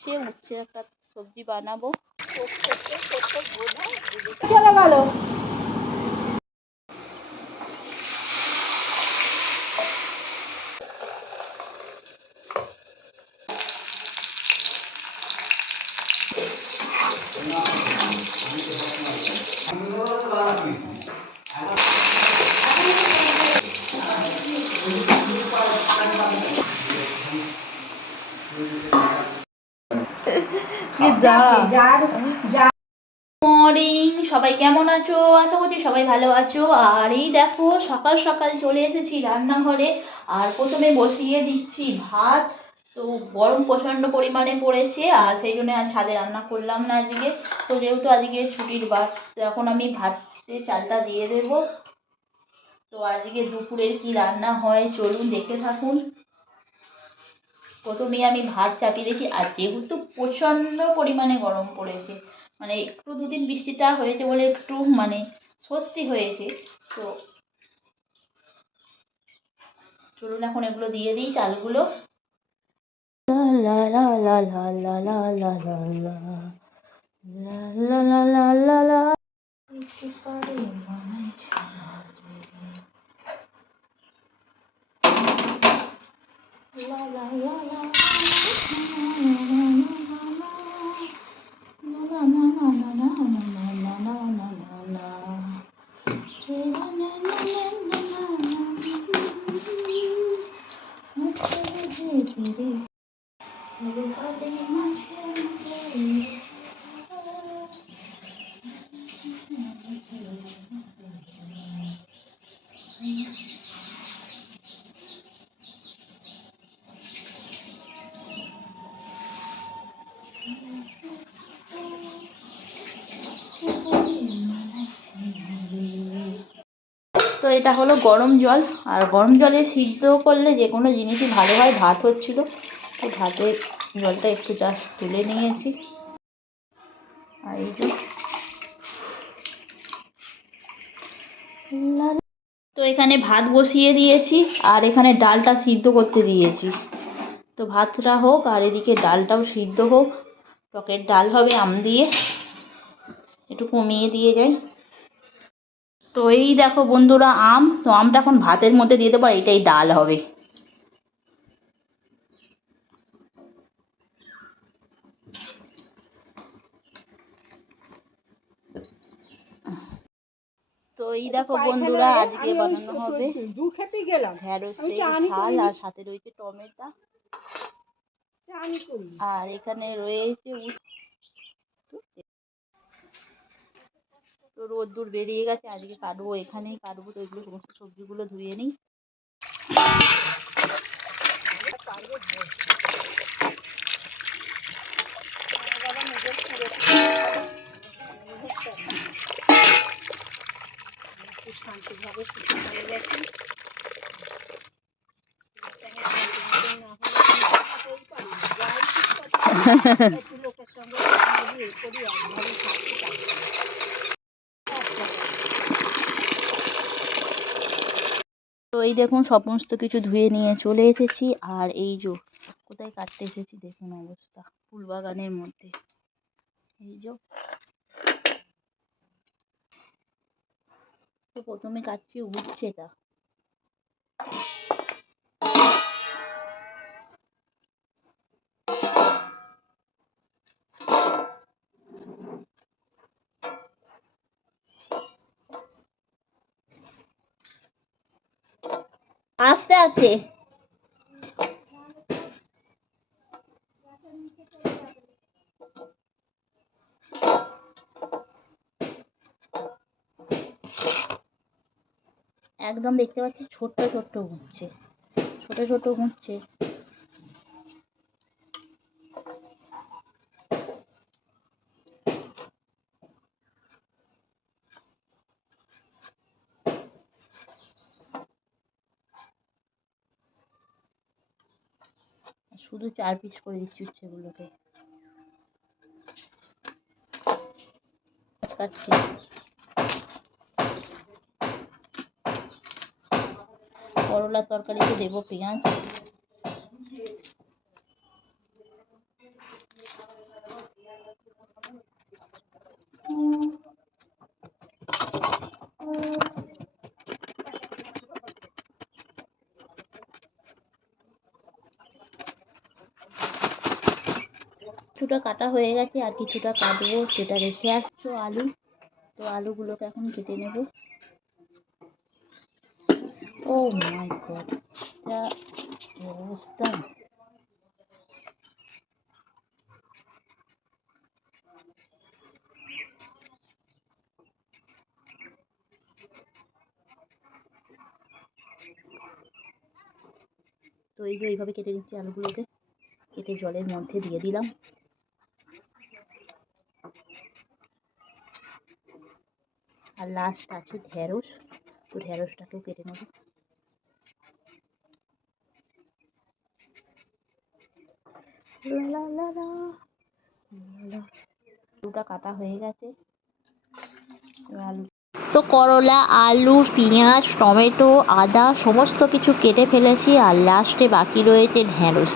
উচ্ছে একটা সবজি বানাবো। চলে গেল। মর্নিং, সবাই কেমন আছো? আশা করছি সবাই ভালো আছো। আর এই দেখো সকাল সকাল চলে এসেছি রান্নাঘরে। আর প্রথমে বসিয়ে দিচ্ছি ভাত। তো গরম প্রচণ্ড পরিমাণে পড়েছে, আর সেই জন্য আর ছাদে রান্না করলাম না আজকে। তো যেহেতু আজকে ছুটির বার, তো এখন আমি ভাতে চালটা দিয়ে দেবো। তো আজকে দুপুরের কি রান্না হয় চলুন দেখে থাকুন। প্রথমেই আমি ভাত চাপিয়ে দিয়েছি। আর যেহেতু প্রচণ্ড পরিমাণে গরম পড়েছে, মানে একটু দুদিন বৃষ্টিটা হয়েছে বলে একটু মানে স্বস্তি হয়েছে। তো চলুন এখন এগুলো দিয়ে দিই, চালগুলো। লা লা লা লা লা লা লা লা লা লা লা লা লা লা। তো এটা হলো গরম জল। আর গরম জলে সিদ্ধ করলে যে কোনো জিনিসই ভালো হয়। ভাত হচ্ছিল, তো ভাতের জলটা একটু জাস্ট তুলে নিয়েছি। আর এই যে তো এখানে ভাত বসিয়ে দিয়েছি, আর এখানে ডালটা সিদ্ধ করতে দিয়েছি। তো ভাতটা হোক আর এদিকে ডালটাও সিদ্ধ হোক। টকের ডাল হবে আম দিয়ে, একটু কমিয়ে দিয়ে যাই। তো এই দেখো বন্ধুরা আম, তো আমটা এখন ভাতের মধ্যে দিয়ে দেবো, এটাই ডাল হবে। তো এই দেখো বন্ধুরা আজকে বানানো হবে ঢেঁড়সের ঝাল, আর সাথে রয়েছে টমেটো, আর এখানে রয়েছে তো রোদ্দুর বেরিয়ে গেছে, আজকে কাটবো, এখানেই কাটবো। তো এগুলো সমস্ত সবজিগুলো ধুয়ে নিই। শান্তিভাবে শুতে চলে গেছে। তো এই দেখুন সমস্ত কিছু ধুয়ে নিয়ে চলে এসেছি। আর এই যে কোথায় কাটতে এসেছি দেখুন অবস্থা, ফুলবাগানের মধ্যে। এই যে তো প্রথমে কাটছি উচ্ছেটা। আস্তে আছে। একদম দেখতে পাচ্ছি ছোট্ট ছোট্ট উচ্ছে, ছোট ছোট উচ্ছে। শুধু 4 পিস করে দিচ্ছি উচ্ছেগুলোকে। কাটছি। করলার তরকারিতে দেবো পেঁয়াজ। কিছুটা কাটা হয়ে গেছে, আর কিছুটা কাটবো, সেটা রেখে আসছো আলু। তো আলুগুলোকে এখন কেটে নেব। ও মাই গড, যা অবস্থা! তো এই যে এইভাবে কেটে নিচ্ছি আলুগুলোকে, কেটে জলের মধ্যে দিয়ে দিলাম। আর লাস্ট আছে ঢেঁড়স, তো ঢেঁড়সটাকেও কেটে নেব। আলুটা কাটা হয়ে গেছে। তো করলা, আলু, পেঁয়াজ, টমেটো, আদা সমস্ত কিছু কেটে ফেলেছি। আর লাস্টে বাকি রয়েছে ঢ্যাঁড়স,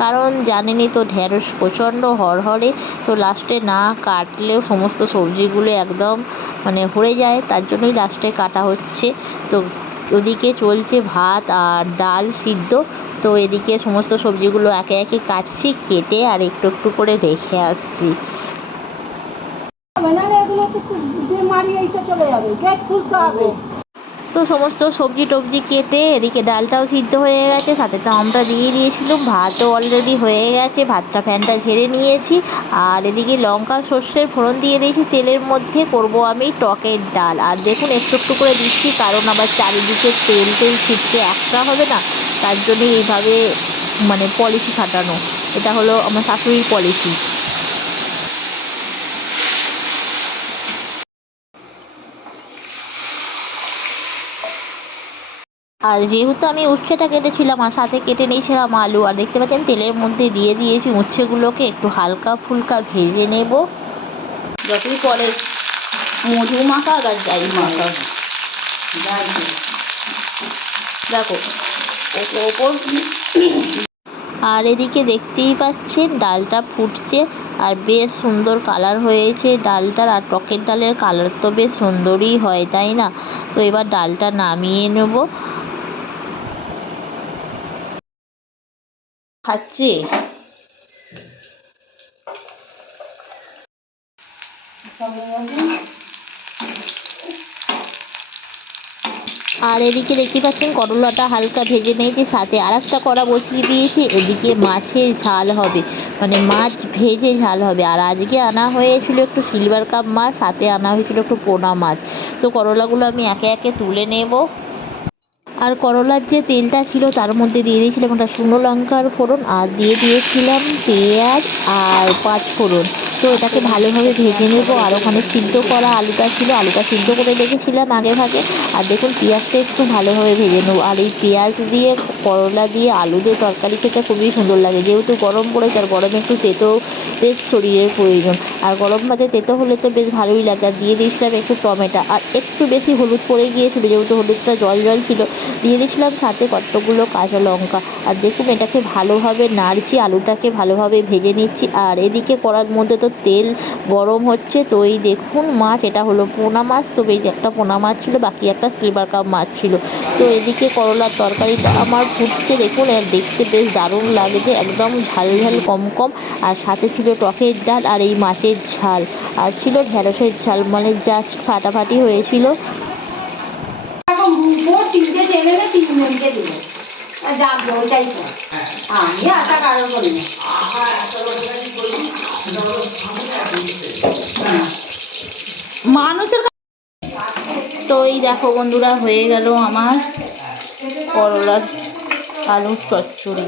কারণ জানেনই তো ঢ্যাঁড়স প্রচণ্ড হরহরে, তো লাস্টে না কাটলেও সমস্ত সবজিগুলো একদম মানে হয়ে যায়, তার জন্যই লাস্টে কাটা হচ্ছে। তো ওদিকে চলছে ভাত আর ডাল সিদ্ধ, তো এদিকে সমস্ত সবজিগুলো একে একে কাটছি, কেটে আর একটু একটু করে রেখে আসছি। তো সমস্ত সবজি টবজি কেটে এদিকে ডালটাও সিদ্ধ হয়ে গেছে, সাথে তো আমরা দিয়ে দিয়েছিলাম, ভাতও অলরেডি হয়ে গেছে, ভাতটা ফ্যানটা ঝেড়ে নিয়েছি। আর এদিকে লঙ্কা সর্ষের ফোড়ন দিয়ে দিয়েছি তেলের মধ্যে, করব আমি টকের ডাল। আর দেখুন একটু একটু করে দিচ্ছি, কারণ আবার চারিদিকে তেল তেল ছিটকে একটা হবে না, তার জন্য এইভাবে মানে পলিসি খাটানো, এটা হলো আমার শাশুড়ির পলিসি। আর যেহেতু আমি উচ্ছেটা কেটেছিলাম আর সাথে কেটে নিয়েছিলাম আলু, আর দেখতে পাচ্ছেন তেলের মধ্যে দিয়ে দিয়েছি উচ্ছেগুলোকে, একটু হালকা ফুলকা ভেজে নেব। যতই পরে মধু মাখা আর যাই মাখা, দেখো ওপর। আর এদিকে দেখতেই পাচ্ছেন ডালটা ফুটছে, আর বেশ সুন্দর কালার হয়েছে ডালটার। আর টকের ডালের কালার তো বেশ সুন্দরই হয়, তাই না? তো এবার ডালটা নামিয়ে নেব। খাচ্ছি। আর এদিকে দেখতে পাচ্ছেন করলাটা হালকা ভেজে নিয়েছি, সাথে আর একটা কড়া বসিয়ে দিয়েছি। এদিকে মাছের ঝাল হবে, মানে মাছ ভেজে ঝাল হবে। আর আজকে আনা হয়েছিল একটু সিলভার কাপ মাছ, সাথে আনা হয়েছিল একটু পোনা মাছ। তো করলাগুলো আমি একে একে তুলে নেব। আর করলার যে তেলটা ছিল তার মধ্যে দিয়ে দিয়েছিলাম একটা শুকনো লঙ্কার ফোড়ন, আর দিয়ে দিয়েছিলাম পেঁয়াজ আর পাঁচ ফোড়ন। তো এটাকে ভালোভাবে ভেজে নেব। আর ওখানে সিদ্ধ করা আলুটা ছিল, আলুটা সিদ্ধ করে রেখেছিলাম আগে ভাগে। আর দেখুন পেঁয়াজটা একটু ভালোভাবে ভেজে নেব। আর এই পেঁয়াজ দিয়ে করলা দিয়ে আলু দিয়ে তরকারি খেতে খুবই সুন্দর লাগে, যেহেতু গরম পড়েছে, আর গরমে একটু তেতো বেশ শরীরের প্রয়োজন। আর গরম ভাতে তেতো হলে তো বেশ ভালোই লাগে। আর দিয়ে দিয়েছিলাম একটু টমেটো, আর একটু বেশি হলুদ পড়ে গিয়েছিলো, যেহেতু হলুদটা জল জল ছিল। দিয়ে দিয়েছিলাম সাথে কতগুলো কাঁচা লঙ্কা। আর দেখুন এটাকে ভালোভাবে নাড়ছি, আলুটাকে ভালোভাবে ভেজে নিচ্ছি। আর এদিকে কড়ার মধ্যে তো তেল গরম হচ্ছে। তো এই দেখুন মাছ, এটা হলো পোনা মাছ। তো এই একটা পোনা মাছ ছিল, বাকি একটা সিলভার কাপ মাছ ছিল। তো এদিকে করলার তরকারিটা আমার ফুটছে, দেখুন আর দেখতে বেশ দারুণ লাগছে, একদম ঝাল ঝাল কম কম। আর সাথে ছিল টকের ডাল আর এই মাছের ঝাল, আর ছিল ঢেঁড়সের ঝাল, মানে জাস্ট ফাটাফাটি হয়েছিল। মানুষের তো এই দেখো বন্ধুরা, হয়ে গেল আমার করলার আলুর চচ্চড়ি।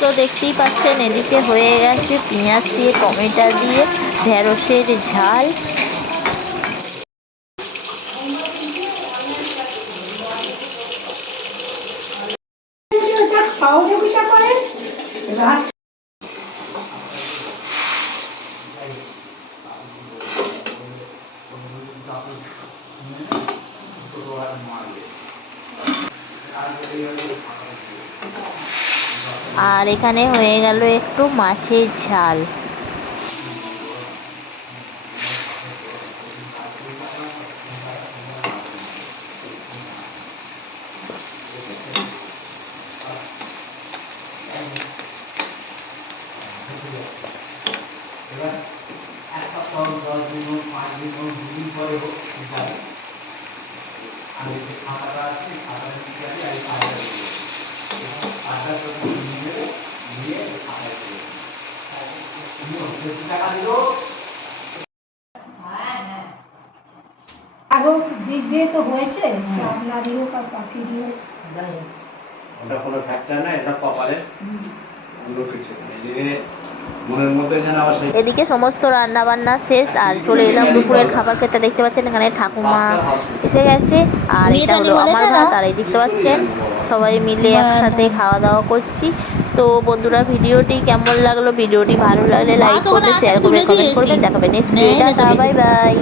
তো দেখতেই পাচ্ছেন এদিকে হয়ে গেছে পেঁয়াজ দিয়ে টমেটো দিয়ে ঢেঁড়সের ঝাল। আর এখানে হয়ে গেল একটু মাছের ঝাল। আরো দিক দিয়ে তো হয়েছে, আপনারই হোক আর পাখিরই হোক, যাই হোক ওটা কোনো ফ্যাক্টর না, এটা কপালে লোকেছে এদিকে মনের মধ্যে যেন আবার সেই এদিকে সমস্ত রান্না বান্না শেষ আর চলে এলাম দুপুরের খাবার খেতে। দেখতে পাচ্ছেন এখানে ঠাকুমা এসে গেছে আর এটা হলো আমার ভাত। আর এই দেখতে পাচ্ছেন সবাই মিলে একসাথে খাওয়া দাওয়া করছি। তো বন্ধুরা ভিডিওটি কেমন লাগলো, ভিডিওটি ভালো লাগলে লাইক করবে, শেয়ার করবে, কমেন্ট করবে। দেখাবে নেক্সট ভিডিওটা। Bye bye.